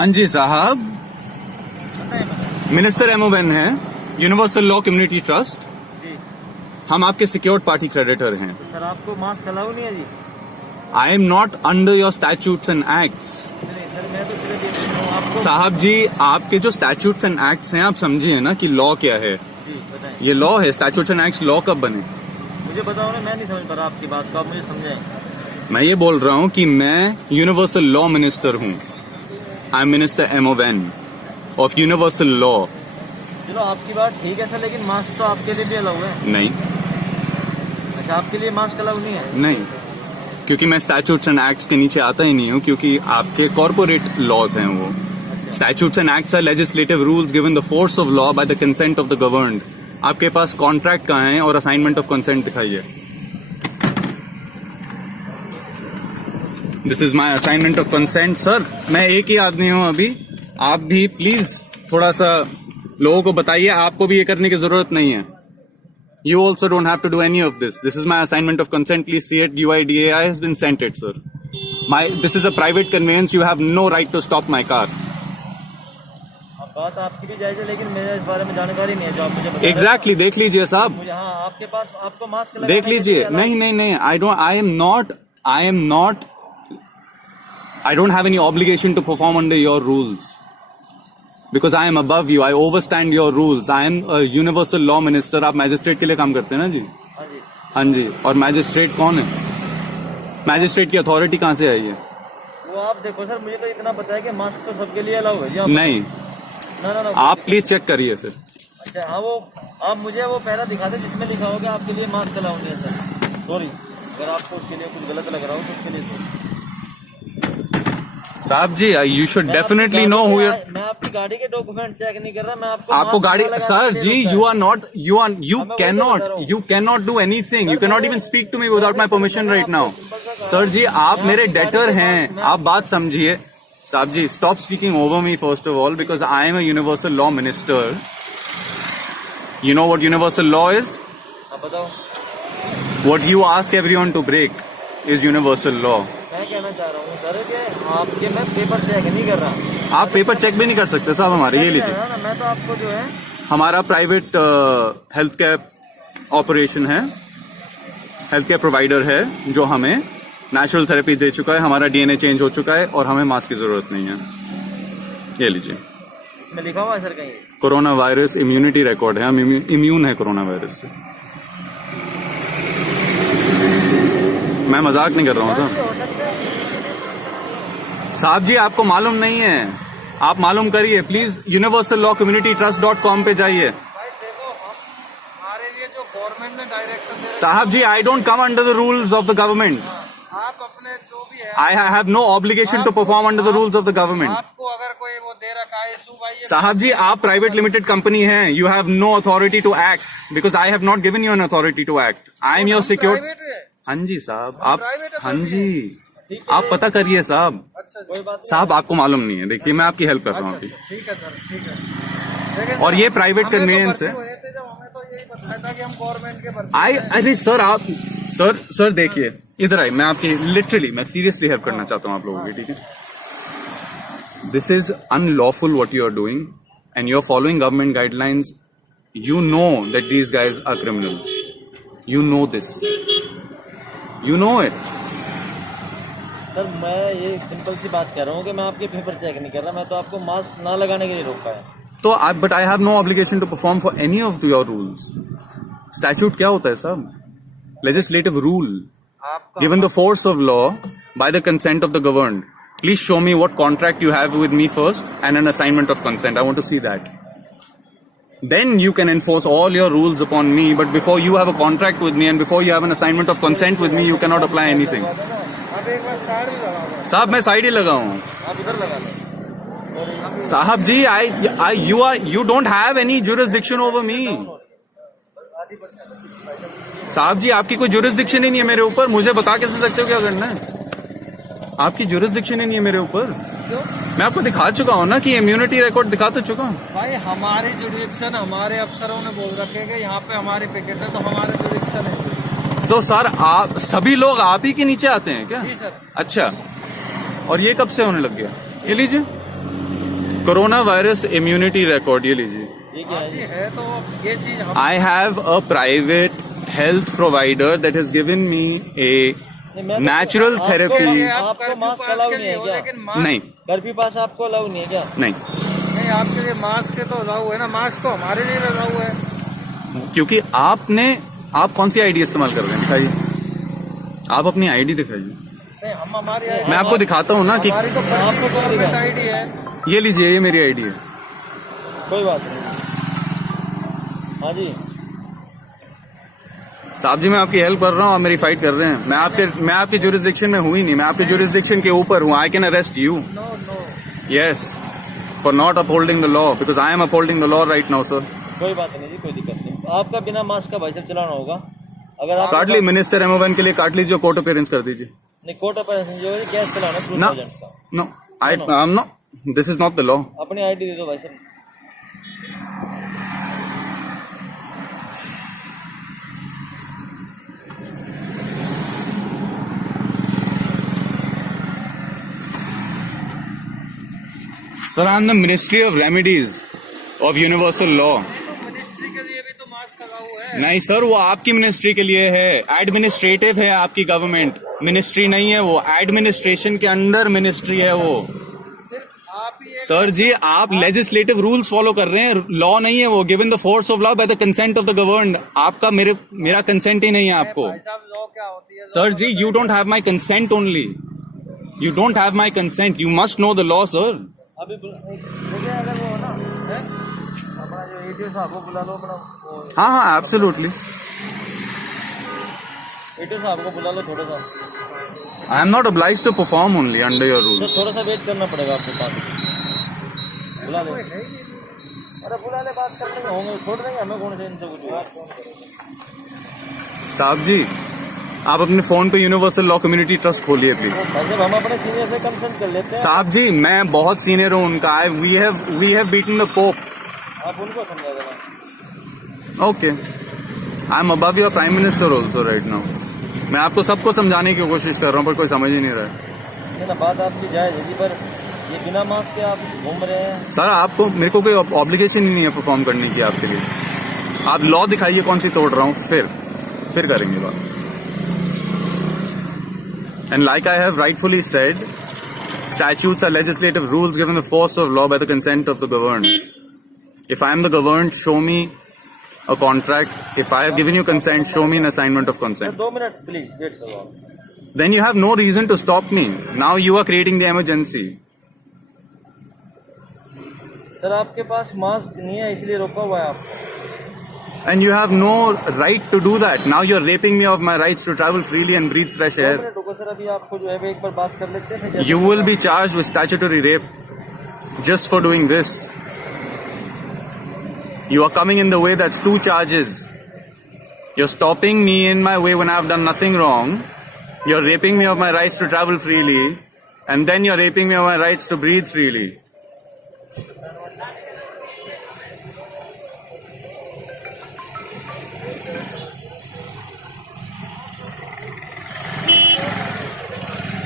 हाँ जी साहब, मिनिस्टर एमओवेन है, यूनिवर्सल लॉ कम्युनिटी ट्रस्ट। जी हम आपके सिक्योर्ड पार्टी क्रेडिटर हैं। तो सर आपको मास्क अलाउ नहीं है जी? I am not under your statutes and acts. नहीं सर, मैं तो सिर्फ ये पूछ रहा हूँ आपको। साहब जी, आपके जो स्टैट्यूट्स एंड एक्ट्स हैं, आप समझिए ना कि लॉ क्या है। जी बताएं। ये लॉ है, स्टैट्यूट्स एंड एक्ट्स लॉ कब बने? मुझे बताओ ना, मैं नहीं समझ पा रहा आपकी बात को, आप मुझे समझाएं। मैं ये बोल रहा हूँ कि मैं यूनिवर्सल लॉ मिनिस्टर हूँ। आई एम मिनिस्टर एमओवेन ऑफ यूनिवर्सल लॉ। चलो आपकी बात ठीक है सर, लेकिन मास्क तो आपके लिए भी अलाउ है। नहीं अच्छा, आपके लिए मास्क अलाउ नहीं है? नहीं, क्योंकि मैं स्टैट्यूट्स एंड एक्ट्स के नीचे आता ही नहीं हूँ, क्योंकि आपके कॉर्पोरेट लॉज हैं वो। Statutes and acts are legislative rules given the force of law by the consent of the governed. आपके पास कॉन्ट्रैक्ट कहाँ है और असाइनमेंट ऑफ कंसेंट दिखाइए। This is my assignment of consent. Sir, मैं एक ही आदमी हूँ अभी, आप भी प्लीज थोड़ा सा लोगों को बताइए, आपको भी ये करने की जरूरत नहीं है। You also don't have to do any of this. This is my assignment of consent. Please see it. UIDAI has been sent it, sir. This is a private conveyance. You have no right to stop my car. अब बात आपकी भी जायज है, लेकिन मेरे इस बारे में जानकारी नहीं है जो आप मुझे बता रहे हैं। Exactly. देख लीजिए साहब, मुझे हाँ, आपके पास आपको मास्क लगाने देख के लिए लीजिए। अलाउ- नहीं नहीं नहीं, I don't have any obligation to perform under your rules. Because I am above you, I overstand your rules. I am a universal law minister. आप मैजिस्ट्रेट के लिए काम करते हैं ना जी? हाँ जी। हाँ जी। और मैजिस्ट्रेट कौन है? मैजिस्ट्रेट की अथॉरिटी कहाँ से आई है? वो आप देखो सर, मुझे तो इतना पता है कि मास्क तो सबके लिए अलाउ है जी। नहीं, ना आप प्लीज चेक करिए फिर। अच्छा हाँ, वो आप मुझे वो पहला दिखा दे जिसमें लिखा होगा आपके लिए मास्क अलाउ नहीं है सर। सॉरी, अगर आपको उसके लिए कुछ गलत लग रहा हो तो उसके लिए sorry। साहब जी, यू शुड मैं डेफिनेटली आपकी नो गाड़ी हु के- यूर। मैं आपकी गाड़ी के डॉक्यूमेंट चेक नहीं कर रहा, मैं आपको आपको मास्क गाड़ी, ना लगाने सर के जी, लिए यू रोका आर नॉट, you मैं वही cannot, बता रहा हूँ। you cannot do anything. You cannot even speak to me without my permission right now. Sir ji, आप मेरे डेटर हैं, आप बात समझिए। साहब जी, stop speaking over me first of all, because I am a universal law minister. You know what universal law is? आप बताओ। What you ask everyone to break is universal law. मैं कहना चाह रहा हूँ सर कि आपके मैं पेपर चेक नहीं कर रहा। आप पेपर चेक भी नहीं कर सकते साहब हमारे, ये लीजिए। मैं तो आपको जो है हमारा प्राइवेट हेल्थ केयर ऑपरेशन है, हेल्थ केयर प्रोवाइडर है, जो हमें नेचुरल थेरेपी दे चुका है। हमारा डीएनए चेंज हो चुका है और हमें मास्क की जरूरत नहीं है। ये लीजिए, इसमें लिखा हुआ है सर कहीं? कोरोना वायरस इम्यूनिटी रिकॉर्ड है, हम इम्यून है कोरोना वायरस से। मैं मजाक नहीं कर रहा हूँ सर। साहब जी, आपको मालूम नहीं है, आप मालूम करिए प्लीज। यूनिवर्सल लॉ कम्युनिटी ट्रस्ट.com पे जाइए। भाई देखो, हमारे लिए जो गवर्नमेंट ने डायरेक्शन दे रहा है, साहब जी, I don't come under the rules of the government. आप अपने जो भी है I have no obligation to perform under the rules of the government. आपको अगर कोई वो दे रखा है इशू भाई, साहब जी, आप प्राइवेट लिमिटेड कंपनी हैं। You have no authority to act because I have not given you an authority to act. I am your secure. हाँ जी साहब, आप, हाँ जी, आप पता करिए साहब। अच्छा कोई बात साहब, आपको मालूम नहीं है, देखिए मैं आपकी हेल्प कर रहा हूँ अभी। ठीक है सर, ठीक है। और ये प्राइवेट कन्वेंस है। हमें तो यही बताया था कि हम गवर्नमेंट के अरे सर, आप सर देखिए, इधर आइए, मैं आपकी लिटरली, मैं सीरियसली हेल्प करना चाहता हूँ आप लोगों की, ठीक है? This is unlawful what you are doing and you are following government guidelines. You know that these guys are criminals. You know this, you know it. Sir मैं ये सिंपल सी बात कह रहा हूँ कि मैं आपके पेपर चेक नहीं कर रहा, मैं तो आपको मास्क ना लगाने के लिए रोका है। तो but I have no obligation to perform for any of your rules. Statute क्या होता है साहब? लेजिस्लेटिव रूल आपका given the force of law by the consent of the governed. Please show me what contract you have with me first and an assignment of consent. I want to see that. Then you can enforce all your rules upon me, but before you have a contract with me and before you have an assignment of consent with me, you cannot apply anything. आप एक बार side भी लगाओ, साहब, मैं side ही लगा हूँ। आप इधर लगा लो। साहब जी, you don't have any jurisdiction over me. साहब जी, आपकी कोई जुरिस्डिक्शन ही नहीं है मेरे ऊपर। मुझे बता कैसे सकते हो क्या करना है? आपकी जुरिस्डिक्शन ही नहीं है मेरे ऊपर। क्यों? मैं आपको दिखा चुका हूँ ना कि इम्यूनिटी रिकॉर्ड दिखा तो चुका हूँ। भाई हमारी जुडिक्शन हमारे अफसरों ने बोल रखे कि यहाँ पे हमारे पिकेट है, तो हमारे जुडिक्शन है। तो सर, आप सभी लोग आप ही के नीचे आते हैं क्या? जी सर। अच्छा, और ये कब से होने लग गया? ये लीजिए। कोरोना वायरस इम्यूनिटी रिकॉर्ड, ये लीजिए। ये क्या है? है तो ये चीज हम I have a private health provider that has given me a नहीं, मैं तो- natural आपको- therapy। आपको मास्क अलाउ नहीं है क्या? लेकिन मास्क नहीं कर्फ्यू पास आपको अलाउ नहीं है क्या? नहीं, नहीं, आपके लिए मास्क तो अलाउ है ना, मास्क तो हमारे लिए अलाउ है। क्योंकि आप कौन सी आईडी इस्तेमाल कर रहे हैं, दिखाइए। आप अपनी आईडी दिखाइए। नहीं, हम हमारी मैं आपको दिखाता हूँ ना कि हमारी तो आपको कौन दिखा? आईडी है। ये लीजिए, ये मेरी आईडी है। कोई बात नहीं। हाँ जी, साहब जी, मैं आपकी हेल्प कर रहा हूँ, आप मेरी फाइट कर रहे हैं। मैं आपके जुरिस्डिक्शन में हूँ ही नहीं, मैं आपके जुरिस्डिक्शन के ऊपर हूँ। I can arrest you, no no, yes, for not upholding the law, because I am upholding the law right now sir. कोई बात नहीं जी, कोई दिक्कत नहीं। आपका बिना मास्क का भाई साहब चलाना होगा। अगर आप काट ली मिनिस्टर एमओवन के लिए, काट लीजिए, कोर्ट अपीयरेंस कर दीजिए। नहीं, कोर्ट पर जो है कैश चलाना है, ना 2000 का। No, I am not, this is not the law. अपनी आईडी दे दो भाई साहब। Sir, I am the Ministry of Remedies of Universal Law. तो मिनिस्ट्री के लिए भी तो मास्क अलाउ है। नहीं सर, वो आपकी मिनिस्ट्री के लिए है, एडमिनिस्ट्रेटिव है आपकी गवर्नमेंट, मिनिस्ट्री नहीं है वो, एडमिनिस्ट्रेशन के अंदर मिनिस्ट्री है वो। सिर्फ आप ही एक सर जी, आप लेजिस्लेटिव रूल्स फॉलो कर रहे हैं, लॉ नहीं है वो, given the force of law by the consent of the governed. आपका मेरा कंसेंट ही नहीं है आपको। भाई साहब, लॉ क्या होती है? Sir ji, you don't have my consent only, you don't have my consent, you must know the law sir. अभी मुझे अगर वो हो ना है, हमारा जो एटीओ साहब को बुला लो अपना, वो हाँ हाँ, एब्सोल्युटली, एटीओ साहब को बुला लो थोड़ा सा। आई am not obliged to perform only under your तो rules. थोड़ा सा वेट करना पड़ेगा आपके पास। बुला ले, अरे बुला ले, बात कर लेंगे, होंगे, छोड़ देंगे हमें, कौन से इनसे कुछ बात कौन करेगा। साहब जी, आप अपने फोन पे यूनिवर्सल लॉ कम्युनिटी ट्रस्ट खोलिए प्लीज। भाई साहब, हम अपने सीनियर से कंसल्ट कर लेते हैं। साहब जी, मैं बहुत सीनियर हूँ उनका, we have beaten the pope. आप उनको समझा देना। Okay, I am above your prime minister also right now. मैं आपको सबको समझाने की कोशिश कर रहा हूँ, पर कोई समझ ही नहीं रहा है। नहीं ना, बात आपकी जायज है जी, पर ये बिना मास्क के आप घूम रहे हैं। सर, आपको मेरे को कोई ऑब्लिगेशन ही नहीं है परफॉर्म करने की आपके लिए। आप लॉ दिखाइए कौन सी तोड़ रहा हूँ, फिर करेंगे बात। And like I have rightfully said, statutes are legislative rules given the force of law by the consent of the governed. If I am the governed, show me a contract. If I have given you consent, show me an assignment of sir consent. 2 minute please wait करो आप। Then you have no reason to stop me. Now you are creating the emergency. Sir आपके पास mask नहीं है, इसलिए रोका हुआ है आपको। And you have no right to do that. Now you're raping me of my rights to travel freely and breathe fresh 2 air. Minute रुको sir, अभी आपको जो है एक बार बात कर लेते हैं, फिर You will be charged with statutory rape just for doing this. You are coming in the way, that's 2 charges. You're stopping me in my way when I've done nothing wrong. You're raping me of my rights to travel freely. And then you're raping me of my rights to breathe freely.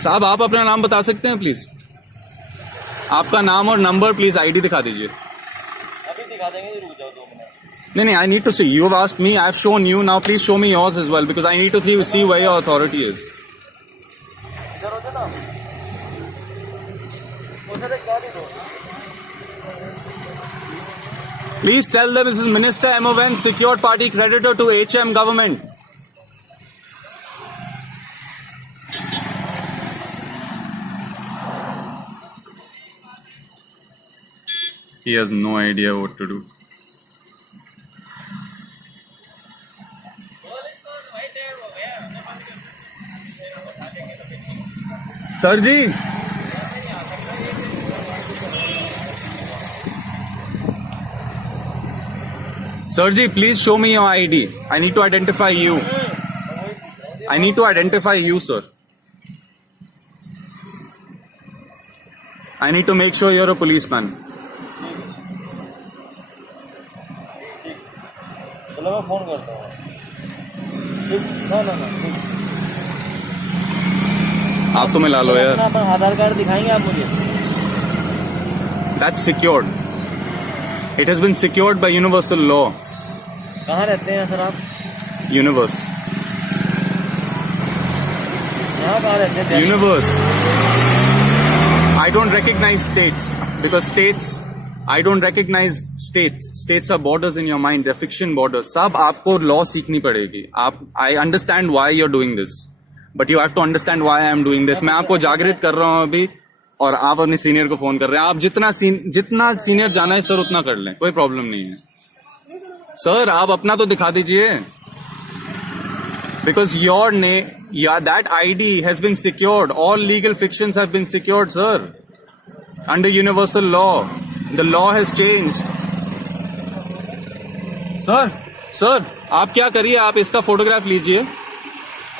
साहब, आप अपना नाम बता सकते हैं please? आपका नाम और नंबर प्लीज, आईडी दिखा दीजिए। अभी दिखा देंगे जी, रुक जाओ 2 मिनट। नहीं, I need to see, you have asked me, I have shown you, now please show me yours as well, because I need to see where your authority is. इधर हो जाओ ना, उधर एक गाड़ी दो। Please tell them this is Minister MON, secured party creditor to HM government. He has no idea what to do. Sir ji, Sir ji, please show me your ID. I need to identify you. I need to identify you, sir. I need to make sure you're a policeman. चलो मैं phone करता हूँ। ठीक, ना ठीक। आप तो मिला लो यार। अपना आधार कार्ड दिखाएंगे आप मुझे? That's secured. It has been secured by universal law. कहाँ रहते हैं सर आप? Universe. यहाँ कहाँ रहते हैं? Delhi? Universe. I don't recognize states because I don't recognize states. States are borders in your mind. They're fiction borders. साहब आपको law सीखनी पड़ेगी. I understand why you're doing this, but you have to understand why I am doing this. मैं आपको जागृत कर रहा हूँ अभी, और आप अपने सीनियर को फोन कर रहे हैं. आप जितना सीनियर जाना है सर उतना कर लें, कोई प्रॉब्लम नहीं है. सर आप अपना तो दिखा दीजिए. Because your name, that ID has been secured. All legal fictions have been secured, sir. Under universal law. The law has changed. Sir, आप क्या करिए, आप इसका फोटोग्राफ लीजिए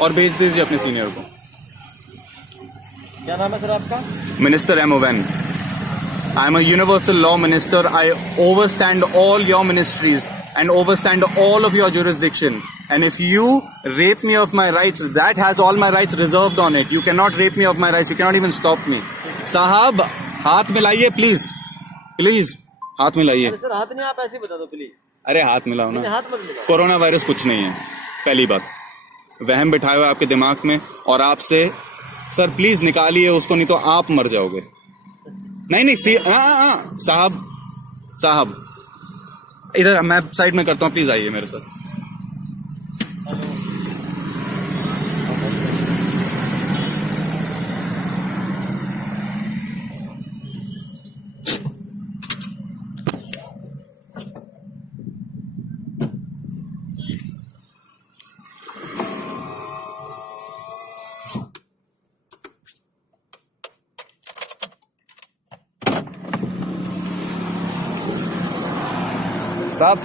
और भेज दीजिए अपने सीनियर को. क्या नाम है सर आपका? Minister M.O.N. I am a universal law minister. I overstand all your ministries and overstand all of your jurisdiction. And if you rape me of my rights, that has all my rights reserved on it. You cannot rape me of my rights. You cannot even stop me. साहब हाथ मिलाइए please, please हाथ मिलाइए. अरे sir हाथ नहीं, आप ऐसे ही बता दो प्लीज. अरे हाथ मिलाओ ना. हाथ मत मिलाओ. कोरोना वायरस कुछ नहीं है. पहली बात, वहम बिठाए हुए आपके दिमाग में, और आपसे सर प्लीज निकालिए उसको, नहीं तो आप मर जाओगे. नहीं साहब इधर मैं साइड में करता हूँ, प्लीज आइए मेरे साथ. साहब